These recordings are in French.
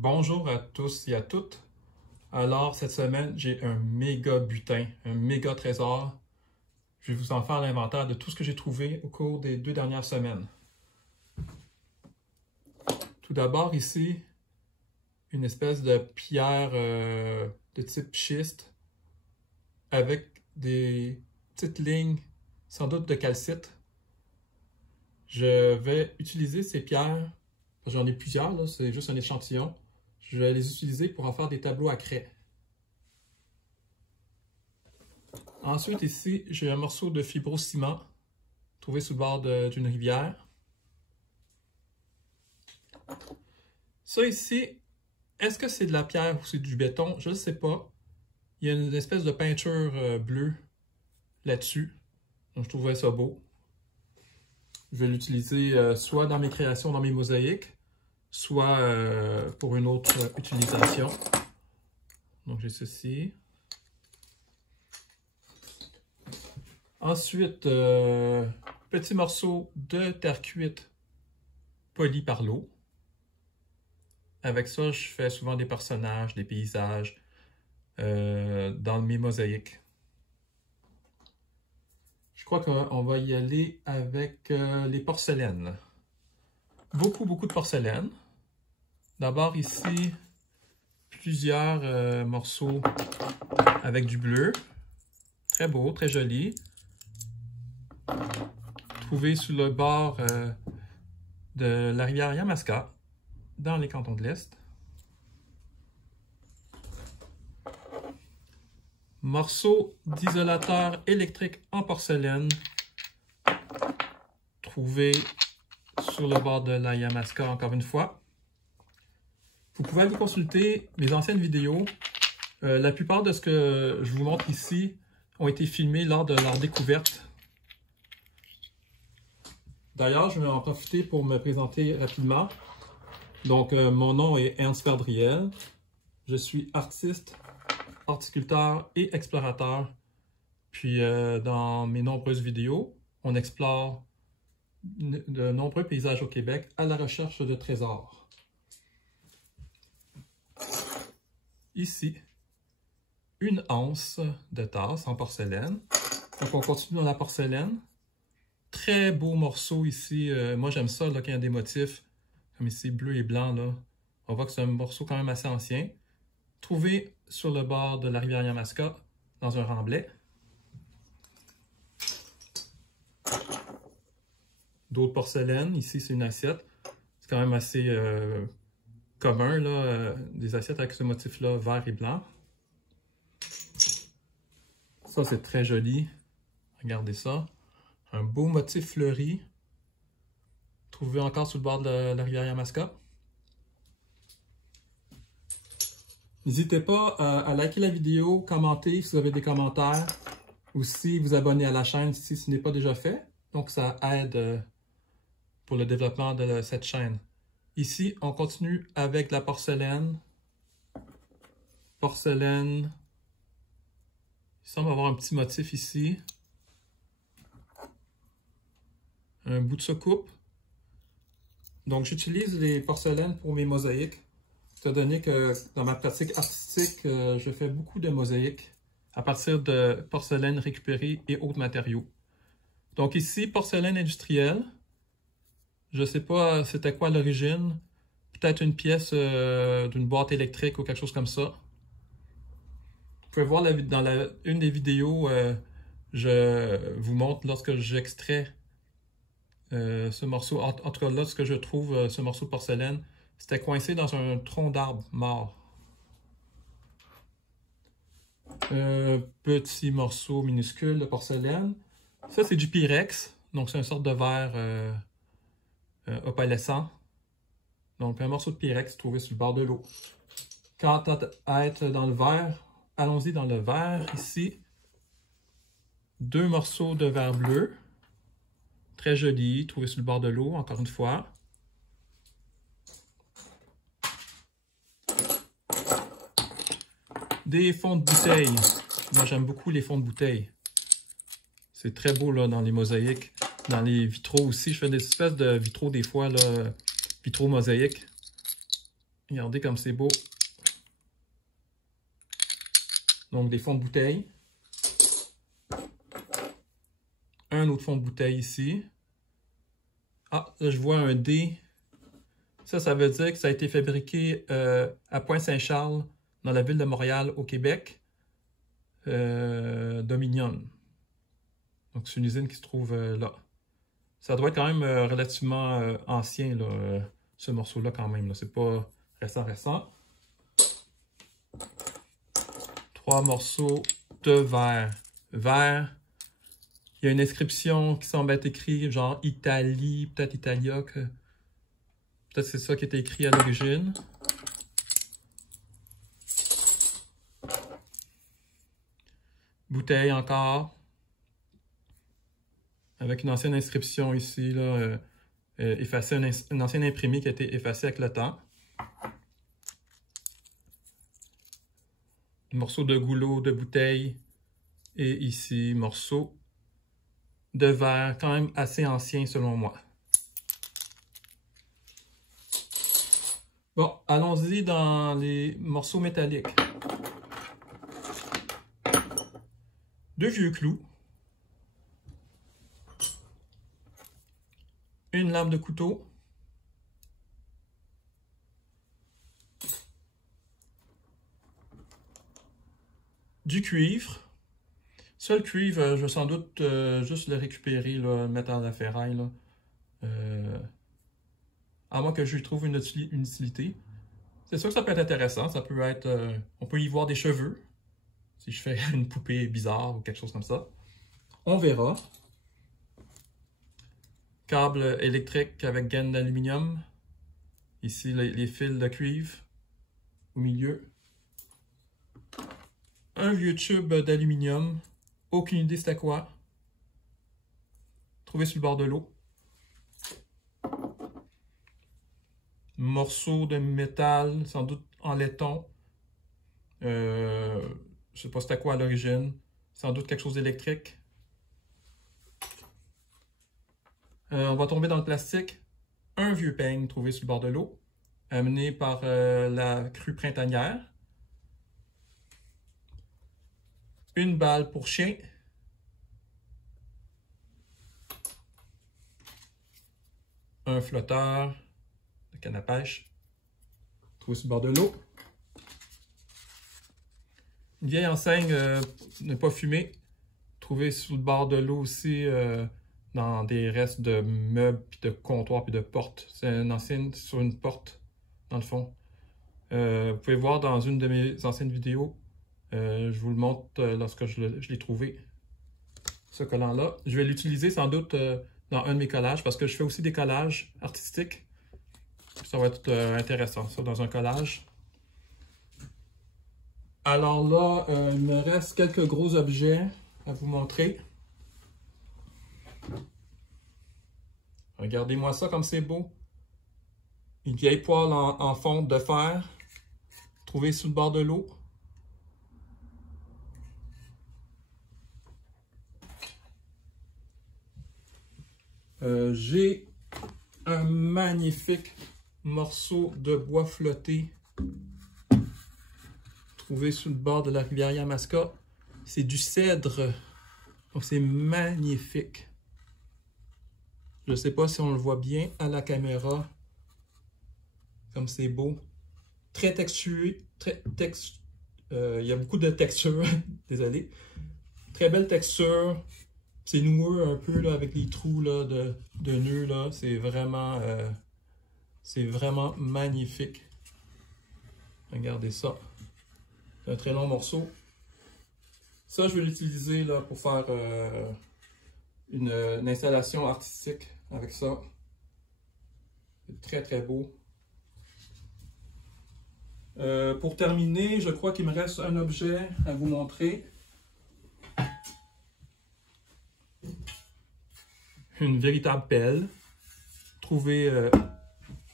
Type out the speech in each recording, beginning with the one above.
Bonjour à tous et à toutes. Alors, cette semaine, j'ai un méga butin, un méga trésor. Je vais vous en faire l'inventaire de tout ce que j'ai trouvé au cours des 2 dernières semaines. Tout d'abord, ici, une espèce de pierre de type schiste avec des petites lignes, sans doute de calcite. Je vais utiliser ces pierres, j'en ai plusieurs, c'est juste un échantillon. Je vais les utiliser pour en faire des tableaux à craie. Ensuite, ici, j'ai un morceau de fibrociment trouvé sous le bord d'une rivière. Ça ici, est-ce que c'est de la pierre ou c'est du béton? Je ne sais pas. Il y a une espèce de peinture bleue là-dessus. Donc, je trouvais ça beau. Je vais l'utiliser soit dans mes créations, dans mes mosaïques, soit pour une autre utilisation. Donc, j'ai ceci. Ensuite, petit morceau de terre cuite poli par l'eau. Avec ça, je fais souvent des personnages, des paysages dans mes mosaïques. Je crois qu'on va y aller avec les porcelaines. Beaucoup de porcelaine. D'abord ici, plusieurs morceaux avec du bleu. Très beau, très joli. Trouvé sur le bord de la rivière Yamaska, dans les cantons de l'Est. Morceau d'isolateur électrique en porcelaine, trouvé sur le bord de la Yamaska encore une fois. Vous pouvez aller consulter mes anciennes vidéos. La plupart de ce que je vous montre ici ont été filmés lors de leur découverte. D'ailleurs, je vais en profiter pour me présenter rapidement. Donc, mon nom est Ernst Verdriel. Je suis artiste, horticulteur et explorateur. Puis, dans mes nombreuses vidéos, on explore de nombreux paysages au Québec à la recherche de trésors. Ici, une anse de tasse en porcelaine. Donc, on continue dans la porcelaine. Très beau morceau ici. Moi, j'aime ça là, quand il y a des motifs comme ici, bleu et blanc. Là. On voit que c'est un morceau quand même assez ancien. Trouvé sur le bord de la rivière Yamaska, dans un remblai. D'autres porcelaines. Ici, c'est une assiette. C'est quand même assez commun, là, des assiettes avec ce motif-là, vert et blanc. Ça, c'est très joli. Regardez ça. Un beau motif fleuri. Trouvé encore sur le bord de la rivière Yamaska. N'hésitez pas à liker la vidéo, commenter si vous avez des commentaires. Aussi, vous abonner à la chaîne si ce n'est pas déjà fait. Donc, ça aide pour le développement de cette chaîne. Ici, on continue avec la porcelaine. Porcelaine. Il semble avoir un petit motif ici. Un bout de soucoupe. Donc, j'utilise les porcelaines pour mes mosaïques. Étant donné que dans ma pratique artistique, je fais beaucoup de mosaïques à partir de porcelaine récupérée et autres matériaux. Donc ici, porcelaine industrielle. Je ne sais pas c'était quoi l'origine. Peut-être une pièce d'une boîte électrique ou quelque chose comme ça. Vous pouvez voir dans une des vidéos, je vous montre lorsque j'extrais ce morceau. En tout cas, lorsque je trouve ce morceau de porcelaine, c'était coincé dans un tronc d'arbre mort. Petit morceau minuscule de porcelaine. Ça, c'est du pyrex. Donc, c'est une sorte de verre opalescent. Donc, un morceau de pyrex trouvé sur le bord de l'eau. Quant à être dans le verre, allons-y dans le verre. Ici, 2 morceaux de verre bleu. Très joli, trouvé sur le bord de l'eau, encore une fois. Des fonds de bouteille. Moi, j'aime beaucoup les fonds de bouteille. C'est très beau là, dans les mosaïques. Dans les vitraux aussi. Je fais des espèces de vitraux des fois, là, vitraux mosaïques. Regardez comme c'est beau. Donc, des fonds de bouteille. Un autre fond de bouteille ici. Ah, là, je vois un D. Ça veut dire que ça a été fabriqué à Pointe-Saint-Charles, dans la ville de Montréal, au Québec. Dominion. Donc, c'est une usine qui se trouve là. Ça doit être quand même relativement ancien, là, ce morceau-là, quand même. C'est pas récent. 3 morceaux de verre. Verre. Il y a une inscription qui semble être écrite, genre Italie, peut-être Italia. Peut-être c'est ça qui était écrit à l'origine. Bouteille encore. Avec une ancienne inscription ici, là, effacée, une ancienne imprimée qui a été effacée avec le temps. Morceau de goulot, de bouteille. Et ici, morceau de verre, quand même assez ancien selon moi. Bon, allons-y dans les morceaux métalliques. 2 vieux clous. Une lame de couteau. Du cuivre. Ça, le cuivre, je vais sans doute juste le récupérer, là, le mettre dans la ferraille. Là. À moins que je lui trouve une utilité. C'est sûr que ça peut être intéressant. Ça peut être. On peut y voir des cheveux. Si je fais une poupée bizarre ou quelque chose comme ça. On verra. Câble électrique avec gaine d'aluminium. Ici, les fils de cuivre au milieu. Un vieux tube d'aluminium. Aucune idée c'était quoi. Trouvé sur le bord de l'eau. Morceau de métal, sans doute en laiton. Je sais pas c'était quoi à l'origine. Sans doute quelque chose d'électrique. On va tomber dans le plastique. Un vieux peigne trouvé sur le bord de l'eau. Amené par la crue printanière. Une balle pour chien. Un flotteur de canne à pêche. Trouvé sur le bord de l'eau. Une vieille enseigne ne pas fumée. Trouvée sur le bord de l'eau aussi dans des restes de meubles, puis de comptoirs, puis de portes. C'est une enseigne sur une porte, dans le fond. Vous pouvez voir dans une de mes anciennes vidéos. Je vous le montre lorsque je l'ai trouvé. Ce collant-là. Je vais l'utiliser sans doute dans un de mes collages parce que je fais aussi des collages artistiques. Ça va être intéressant, ça, dans un collage. Alors là, il me reste quelques gros objets à vous montrer. Regardez-moi ça comme c'est beau. Une vieille poêle en fonte de fer, trouvée sous le bord de l'eau. J'ai un magnifique morceau de bois flotté trouvé sous le bord de la rivière Yamaska. C'est du cèdre, donc c'est magnifique. Je ne sais pas si on le voit bien à la caméra, comme c'est beau. Très texturé, il y a beaucoup de texture, désolé. Très belle texture. C'est noueux un peu là, avec les trous là, de nœuds. Là. C'est vraiment magnifique. Regardez ça. C'est un très long morceau. Ça, je vais l'utiliser là, pour faire une installation artistique avec ça. C'est très très beau. Pour terminer, je crois qu'il me reste un objet à vous montrer. Une véritable pelle, trouvée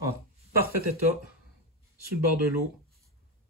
en parfait état, sur le bord de l'eau,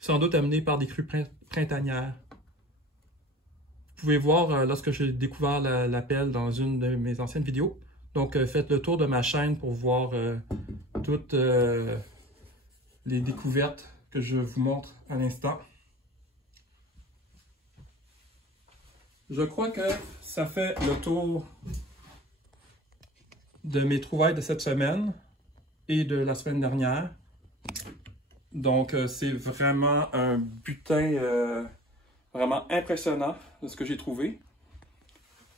sans doute amenée par des crues printanières. Vous pouvez voir lorsque j'ai découvert la pelle dans une de mes anciennes vidéos. Donc faites le tour de ma chaîne pour voir toutes les découvertes que je vous montre à l'instant. Je crois que ça fait le tour de mes trouvailles de cette semaine et de la semaine dernière. Donc, c'est vraiment un butin vraiment impressionnant de ce que j'ai trouvé.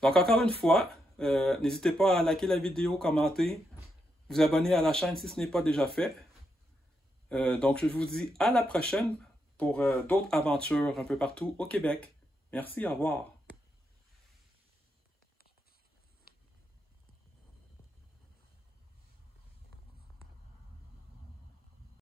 Donc, encore une fois, n'hésitez pas à liker la vidéo, commenter, vous abonner à la chaîne si ce n'est pas déjà fait. Donc, je vous dis à la prochaine pour d'autres aventures un peu partout au Québec. Merci, au revoir.